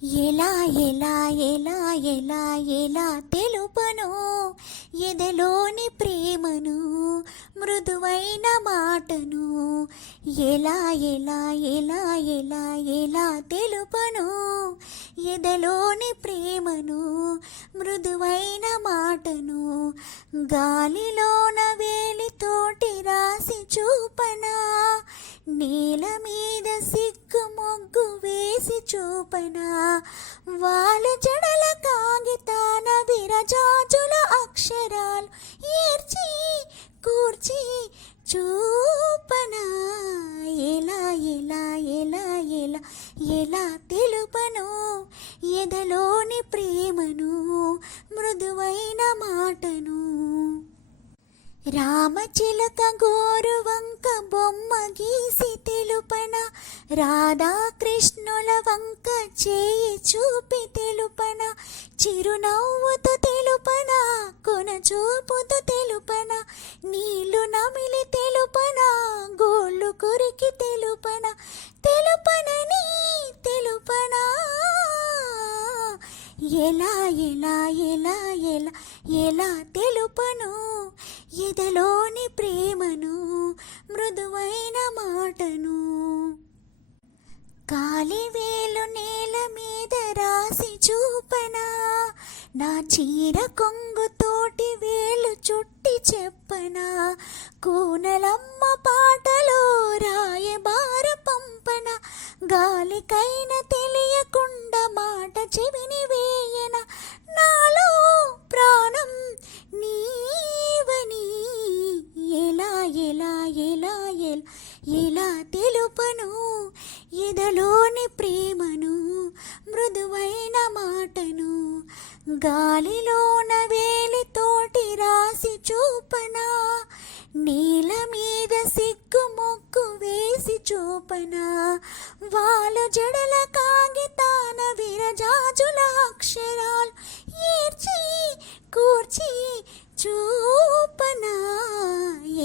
ఎలా ఎలా ఎలా ఎలా ఎలా తెలుపను ఎదలోని ప్రేమను మృదువైన మాటను. ఎలా ఎలా ఎలా ఎలా ఎలా తెలుపను ఎదలోని ప్రేమను మృదువైన మాటను. గాలిలోన వేలితోటి రాసి చూపనా, నేల మీద సిగ్గు మొగ్గు వేసి చూపనా, వాళ్ళ జడల కాగితాన విరజాజుల అక్షరాలు ఏర్చి కూర్చి చూపనా. ఎలా ఎలా ఎలా ఎలా ఎలా తెలుపను ఎదలోని ప్రేమను మృదువైన మాటను. రామచిలక గోరువంక బొమ్మ గీసి తెలుపన, రాధాకృష్ణుల వంక చేయి చూపి తెలుపన, చిరునవ్వుతో తెలుపన, కొన చూపుతో తెలుపన, నీళ్లు నమిలి తెలుపన, గోళ్ళు కొరికి తెలుపన, తెలుపనని తెలుపనా. ఎలా ఎలా ఎలా ఎలా ఎలా తెలుపను ఎదలోని ప్రేమను మృదువైన మాటను. కాలివేలు నేల మీద రాసి చూపనా, నా చీర కొంగుతోటి వేలు చుట్టి చెప్పనా, కూనలమ్మ పాటలో రాయబార పంపన, గాలికైన తెలియకుండా మాట చెవిని వేయన, నాలో ప్రాణం నీవని. ఎలా ఎలా ఎలా ఎలా ఎలా తెలుపను ఎదలోని ప్రేమను మృదువైన మాటను. గాలిలోన వేలితోటి రాసి చూపనా, నేల మీద సిగ్గు మొగ్గు వేసి చూపనా, వాళ్ళ జడల కాగితాన విరజాజుల అక్షరాలు ఏర్చి కూర్చి చూపనా.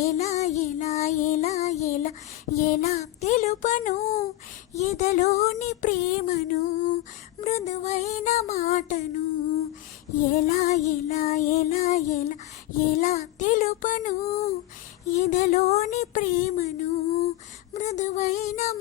ఎలా ఎలా ఎలా ఎలా ఎలా తెలుపను ఎదలోని ప్రేమను మృదువైన మాటను. ఎలా ఎలా ఎలా ఎలా ఎలా తెలుపను ఎదలోని ప్రేమను మృదువైన